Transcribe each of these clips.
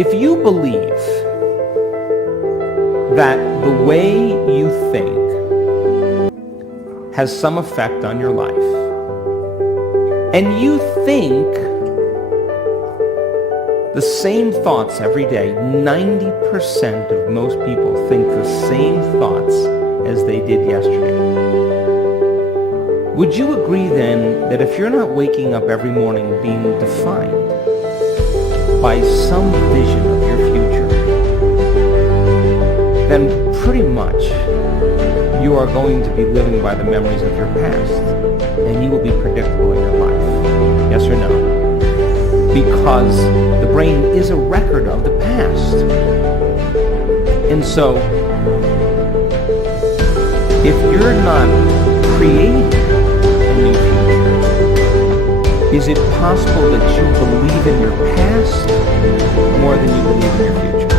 If you believe that the way you think has some effect on your life, and you think the same thoughts every day, 90% of most people think the same thoughts as they did yesterday. Would you agree then that if you're not waking up every morning being defined by some vision of your future, then pretty much you are going to be living by the memories of your past, and you will be predictable in your life? Yes or no? Because the brain is a record of the past. And so, if you're not creating a new future, is it possible that you believe in your past more than you believe in your future?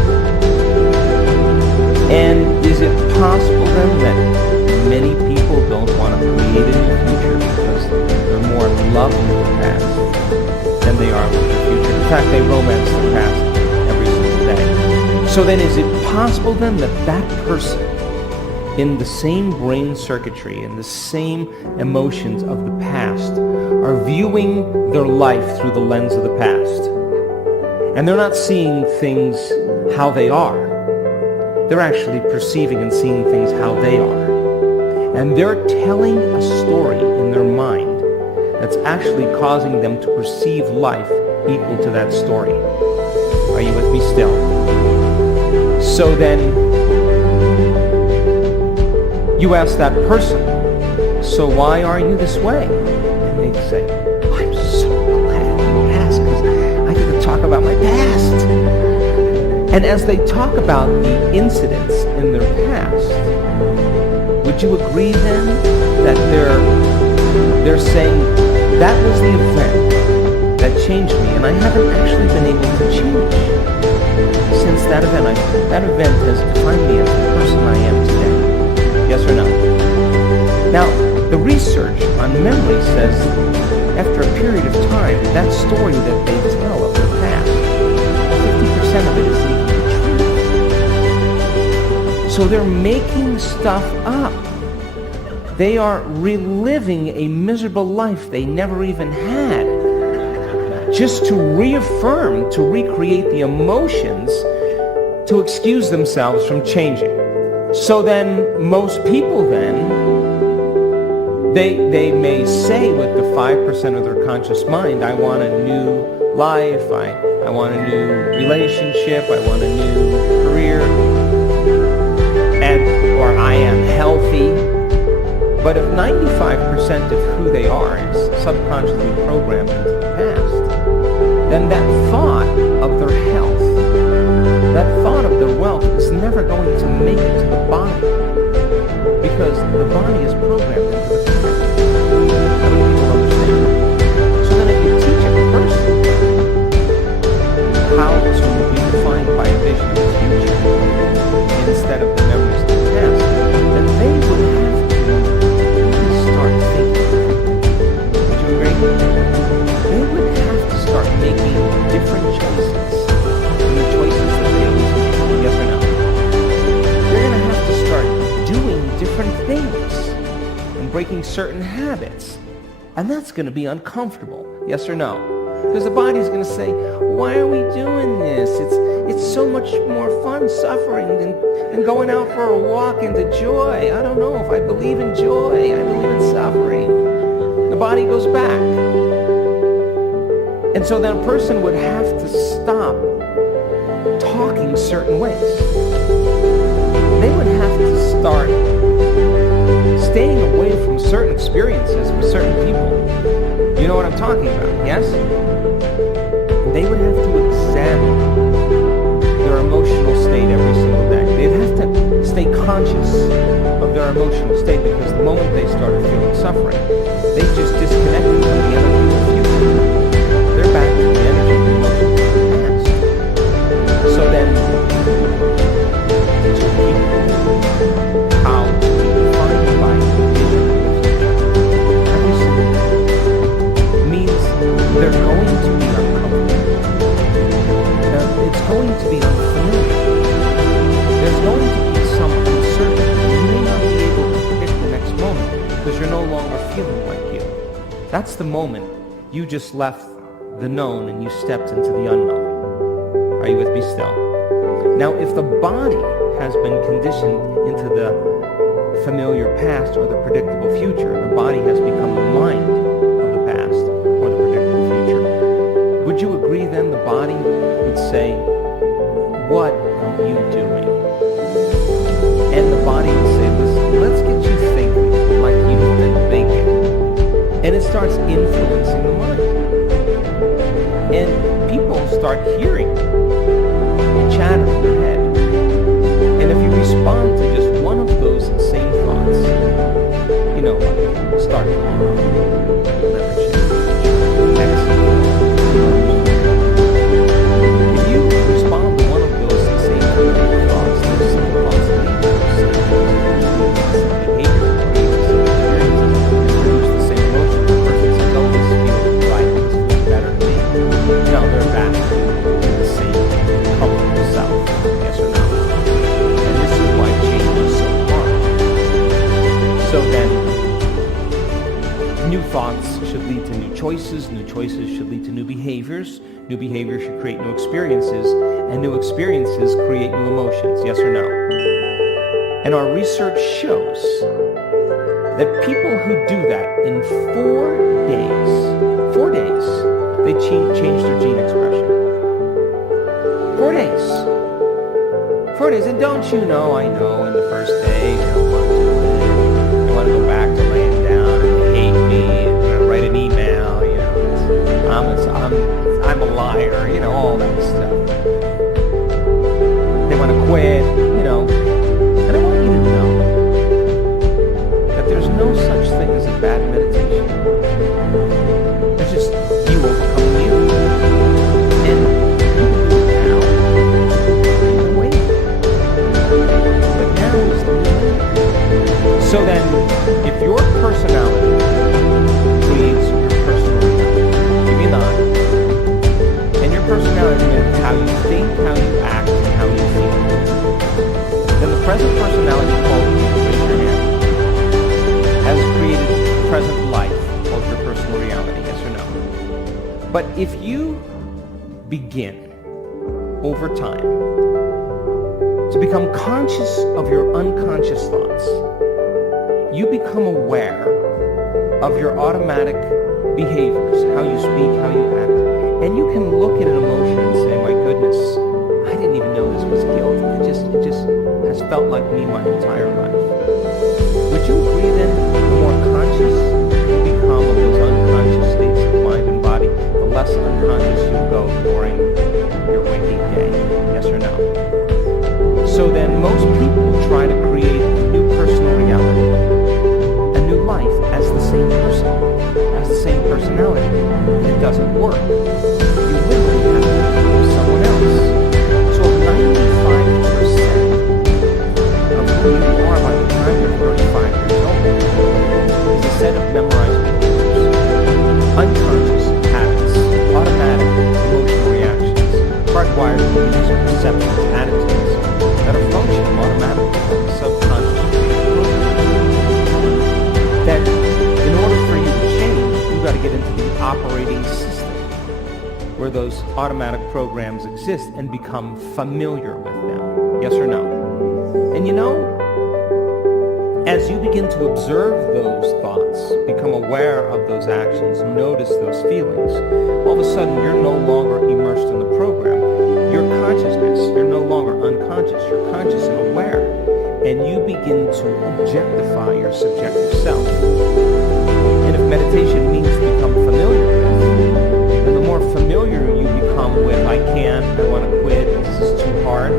And is it possible then that many people don't want to create a new future because they're more in love with the past than they are with the future? In fact, they romance the past every single day. So then is it possible then that that person in the same brain circuitry and the same emotions of the past are viewing their life through the lens of the past? And they're not seeing things how they are. They're actually perceiving and seeing things how they are. And they're telling a story in their mind that's actually causing them to perceive life equal to that story. Are you with me still? So then, you ask that person, so why are you this way? And they say, I'm so glad you asked, because I get to talk about my past. And as they talk about the incidents in their past, would you agree then that they're saying, that was the event that changed me, and I haven't actually been able to change since that event. That event has defined me as the person I am today. Yes or no? Now, the research on memory says after a period of time, that story that they tell of their past, 50% of it is even true. So they're making stuff up. They are reliving a miserable life they never even had, just to reaffirm, to recreate the emotions, to excuse themselves from changing. So then, most people then, they may say with the 5% of their conscious mind, I want a new life, I want a new relationship, I want a new career, or I am healthy. But if 95% of who they are is subconsciously programmed into the past, then that thought of their health, that thought of their wealth is never going to make it to the body, because the body is programmed into the past. How many people understand? So then if you teach a person how to be defined by a vision of the future instead of the memories of the past, then they would have to start thinking. Would you agree? They would have to start making different choices than the choices that they always make. Yes or no? They're going to have to start doing different things and breaking certain habits. And that's going to be uncomfortable. Yes or no? Because the body's going to say, why are we doing this? It's so much more fun suffering than going out for a walk into joy. I don't know if I believe in joy. I believe in suffering. The body goes back. And so then a person would have to stop talking certain ways. They would have to start staying away from certain experiences with certain people. You know what I'm talking about, yes? They would have to examine their emotional state every single day. They'd have to stay conscious of their emotional state, because the moment they started feeling suffering, they just disconnected from the energy of the future. They're back to the energy of the emotions of the past. So then, to people, how to be defined by the vision of the future every single day means they're going to be uncomfortable. Now, it's going to because you're no longer feeling like you. That's the moment you just left the known and you stepped into the unknown. Are you with me still? Now, if the body has been conditioned into the familiar past or the predictable future, the body has become the mind of the past or the predictable future, would you agree then the body would say, "What are you doing?" And the body would say, "Listen, let's get you thinking like you've been thinking." And it starts influencing the mind. And people start hearing chatter in their head. And if you respond to just one of those same thoughts, you know, like start leveraging, if you respond to one of those same thoughts, those same thoughts lead to some behaviors, produce the same emotion. The person says, "Oh, this feels right, this feels better to me." No, they're back to the same color of self. Yes or no? And this is why change is so hard. So then, new thoughts should lead to new choices should lead to new behaviors should create new experiences, and new experiences create new emotions. Yes or no? And our research shows that people who do that in 4 days, they change their gene expression. 4 days. 4 days. And don't you know, I know in the first day, they don't want to do it. They want to go back to laying down and they hate me and write an email, you know. I'm a liar, you know, all that stuff. They want to quit, you know. And I want you to know that there's no such thing as a bad meditation. There's just you overcome you. And you can do it now. You can wait. But now is the moment. So then, if your personality creates your personal reality, give me a nod. And your personality is how you think, how you act, and how you feel. Then the present personality called you, raise your hand, has created present life called your personal reality, yes or no? But if you begin over time to become conscious of your unconscious thoughts, you become aware of your automatic behaviors, how you speak, how you act, and you can look at an emotion and say, "My goodness, I didn't even know this was guilt. It just has felt like me my entire life." Would you agree then, the more conscious you become of those unconscious states of mind and body, the less unconscious you go during your waking day? Yes or no? So then most people try to create a new personal reality, a new life as the same person, as the same personality. And it doesn't work. You literally have to become someone else. So 95% of who you are by the time you're 35 years old is a set of memorized behaviors, unconscious habits, automatic emotional reactions, hardwired beliefs, perceptions, attitudes that are functioning automatically from the subconscious. That in order for you to change, you've got to get into the operating system where those automatic programs exist and become familiar with them. Yes or no? And you know, as you begin to observe those thoughts, become aware of those actions, notice those feelings, all of a sudden you're no longer immersed in the program. Your consciousness, you're no longer unconscious, you're conscious and aware. And you begin to objectify your subjective self. And if meditation means to become familiar with, then the more familiar you become with, "I can't, I want to quit, this is too hard,"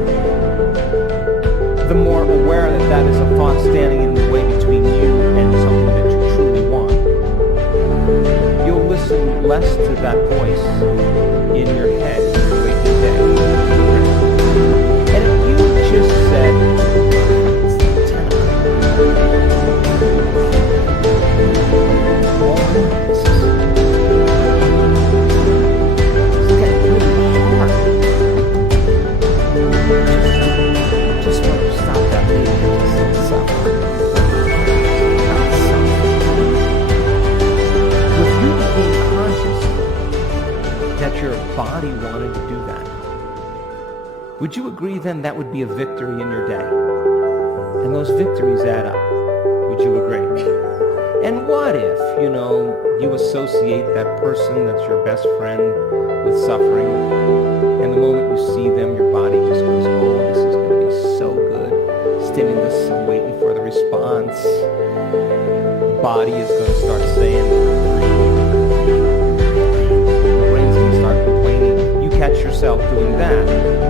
the more aware that that is a thought standing in the way between you and something that you truly want. You'll listen less to that voice in your head in your waking day. And if you just said, just want to stop that bleeding. body wanted to do that. Would you agree then that would be a victory in your day? And those victories add up. Would you agree? And what if, you associate that person that's your best friend with suffering, and the moment you see them, your body just goes, oh, this is going to be so good. Stimulus, I'm waiting for the response. Body is going to start saying, the brain's going to start complaining. You catch yourself doing that.